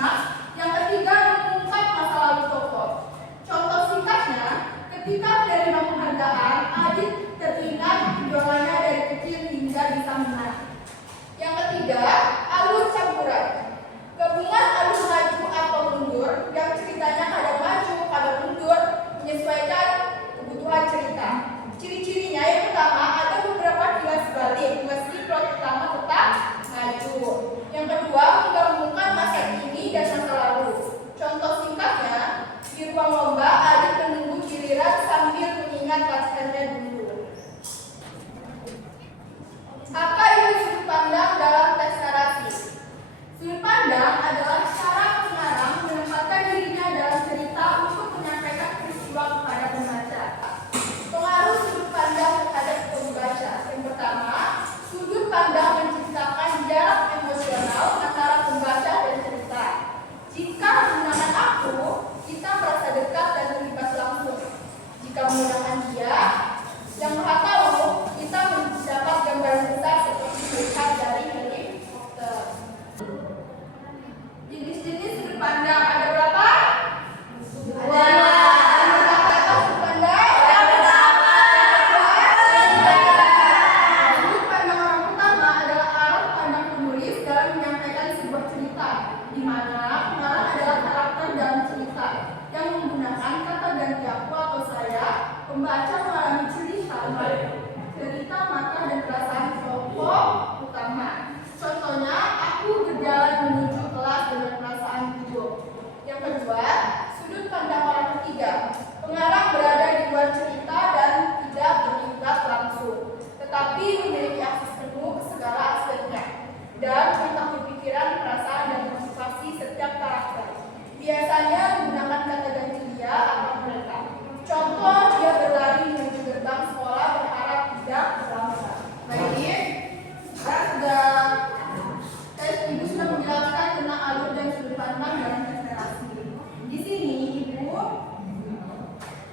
menyimak. Yang ketiga, mengungkap masa lalu tokoh. Contoh singkatnya, ketika menerima penghargaan, Adit teringat perjuangannya dari kecil hingga bisa menang. Yang ketiga, alur campuran. Gabungan alur maju atau mundur yang ceritanya kadang maju, kadang mundur, menyesuaikan kebutuhan cerita. Ciri-cirinya yang pertama, ada beberapa kilas balik meski plot utama tetap maju. Yang kedua, menggabungkan masa kini dan masa lalu. Contoh singkatnya, di ruang lomba Adit menunggu giliran sambil mengingat latihannya dulu. Apa itu sudut pandang dalam tes narasi? Sudut pandang adalah cara pengarang menempatkan dirinya dalam cerita untuk menyampaikan peristiwa kepada pembaca. Pengaruh sudut pandang terhadap pembaca. Yang pertama, sudut pandang menciptakan jarak emosional antara pembaca dan cerita. Jika menggunakan aku, kita merasa dekat dan terlibat langsung. Jika menggunakan dia, yang maha tahu, kita mendapat gambaran besar seperti melihat dari helikopter. Jenis-jenis sudut pandang ada berapa? Di mana pengarang adalah karakter dalam cerita yang menggunakan kata ganti aku atau saya. Pembaca mengalami cerita mata dan perasaan tokoh utama. Contohnya, aku berjalan menuju kelas dengan perasaan gugup. Yang kedua, sudut pandang orang ketiga. Pengarang berada di luar cerita dan tidak terlibat langsung, tetapi memiliki akses penuh ke segala aspeknya dan mengetahui pikiran, perasaan, dan motivasi setiap karakter. Biasanya menggunakan kata ganti dia atau mereka. Contoh, dia berlari menuju gerbang sekolah berharap tidak terlambat. Baik, kita sudah Ibu sudah menjelaskan tentang alur dan sudut pandang dalam tes narasi. Di sini Ibu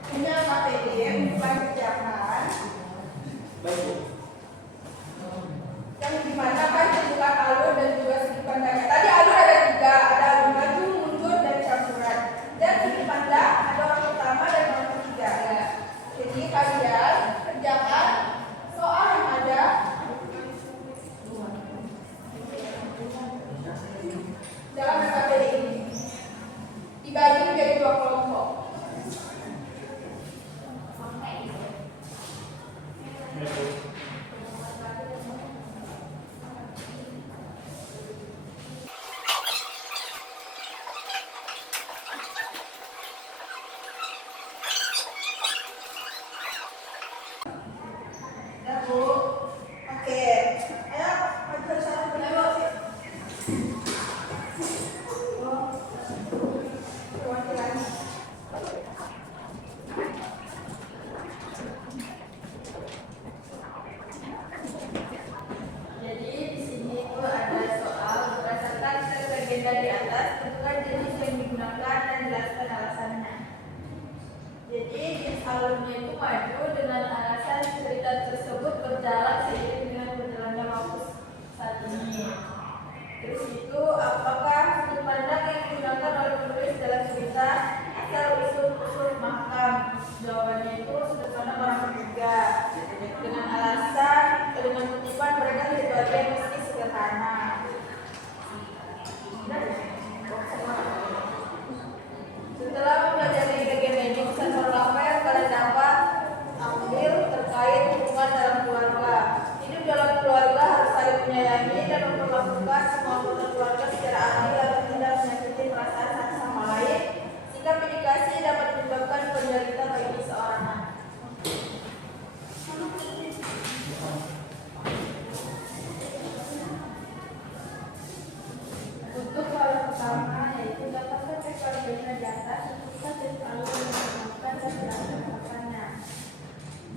punya KTD untuk kerjakan. Baik. Yang dimana kan bukan alur dan juga sudut pandangnya. Tadi alur ada tiga, ada alur maju, mundur, dan campuran. Dan sudut pandang ada orang pertama dan orang ketiga. Ya. Jadi kalian kerjakan soal yang ada dalam KTD ini. Dibagi menjadi dua kelompok. di atas, tentukan jenis yang digunakan dan jelaskan alasannya. Jadi jenis alurnya itu maju dengan alasan cerita tersebut berjalan seiring dengan berjalannya waktu saat ini. Terus itu apakah sudut pandang yang digunakan oleh penulis dalam cerita asal usul mahkam? Jawabannya itu sudut pandang orang ketiga. Dengan alasan dengan kutipan mereka sebagai meski sederhana. Setelah mempelajari bagian medis sensor lapar, kalian dapat ambil terkait hubungan dalam keluarga. Hidup dalam keluarga harus saling menyayangi dan memperlakukan semua anggota keluarga secara adil agar tidak menyakiti perasaan satu sama lain. Sikap medikasi dapat menyebabkan penderitaan bagi seorang anak. Untuk hal pertama yaitu dapatkan teks keluarga di atas untuk kita jenis alur yang digunakan dan jelaskan alasannya.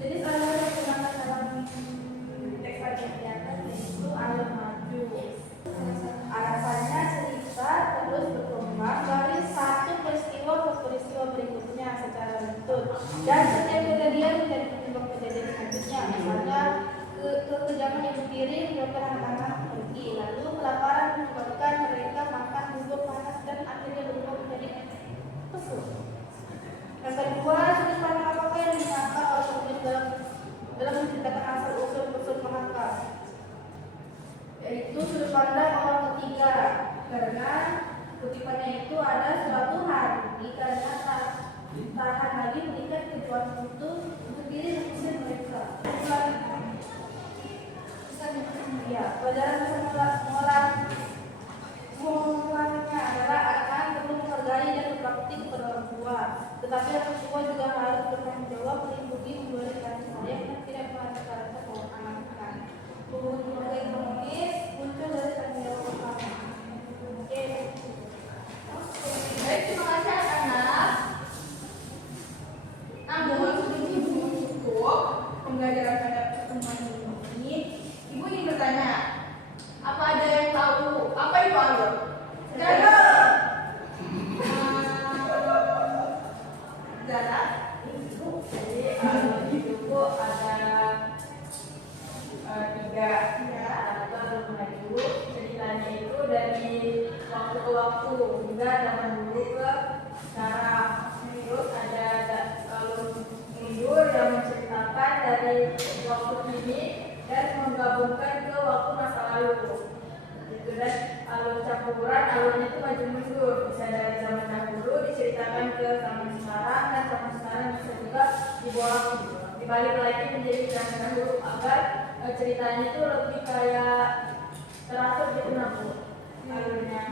Jenis alur yang digunakan dalam teks keluarga di atas yaitu alur maju. Alasannya cerita terus berkembang dari satu peristiwa ke peristiwa berikutnya secara beruntun dan setiap kejadian menjadi penyebab kejadian selanjutnya. Misalnya kekejaman ibu tiri menyebabkan anak-anak pergi, lalu kelaparan menyebabkan mereka makan bubur panas dan Karena kutipannya itu ada suatu hari karena tahan lagi meningkat kebutuhan itu untuk diri manusia mereka. Ya, pelajaran mengulangnya adalah akan perlu menghargai dan praktik pada orang tua. Tetapi orang tua juga harus bertanggung jawab melindungi memberi kasih sayang dan tidak melancarkan anak-anak. Hubungan keluarga yang harmonis muncul dari tanggung jawab utama. Oke. Baik, terima kasih anak-anak. Namun sebelum tutup pembelajaran pada pertemuan ini, Ibu ingin bertanya, apa ada yang tahu apa itu alur? Zara? Zara? Jadi alur itu ada tiga. Satu alur maju, ceritanya itu dari waktu ke waktu, juga zaman dulu ke sekarang. Terus ada alur mundur yang menceritakan dari waktu kini dan menggabungkan ke waktu masa lalu. Itu dan alur campuran, alurnya itu maju mundur, bisa dari zaman dahulu diceritakan ke zaman sekarang dan zaman sekarang bisa juga dibolak dibalik lagi menjadi zaman dahulu agar ceritanya itu lebih kayak teratur gitu alurnya.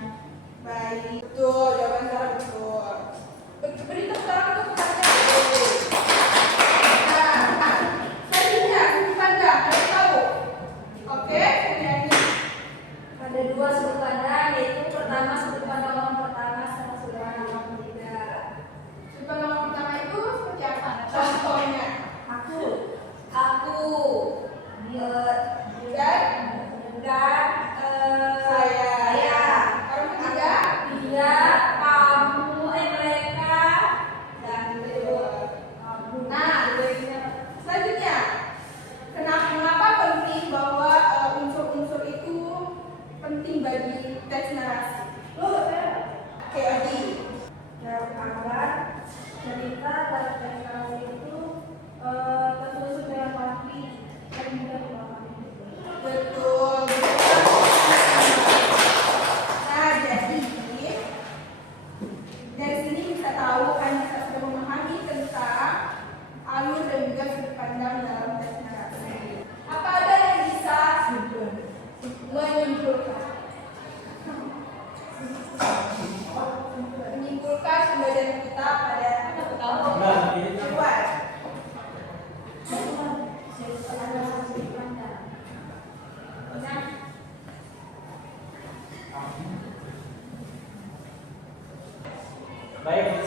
Baik, betul, jawaban Zara betul. Beri tepuk tangan untuk kepada selanjutnya, Panda, ada tahu? Oke, kemudian Ada dua sudut pandang, yaitu pertama sudut pandang orang pertama sama sudut pandang orang ketiga. sudut pandang pertama itu seperti apa? Contohnya, Aku dan saya. Orang ketiga, dia, kamu, mereka, dan kamu. Nah, selanjutnya, mengapa penting bahwa unsur-unsur itu penting bagi teks narasi? Oke, Adi. Agar cerita dalam teks narasi itu tersusun dengan rapi dan mudah dipahami. Betul. Nah, jadi dari sini bisa tahu Anissa sudah memahami tentang alur dan juga sudut pandang dalam teks narasi. Apa ada yang bisa menyimpulkan pembelajaran kita pada kedua? Baik,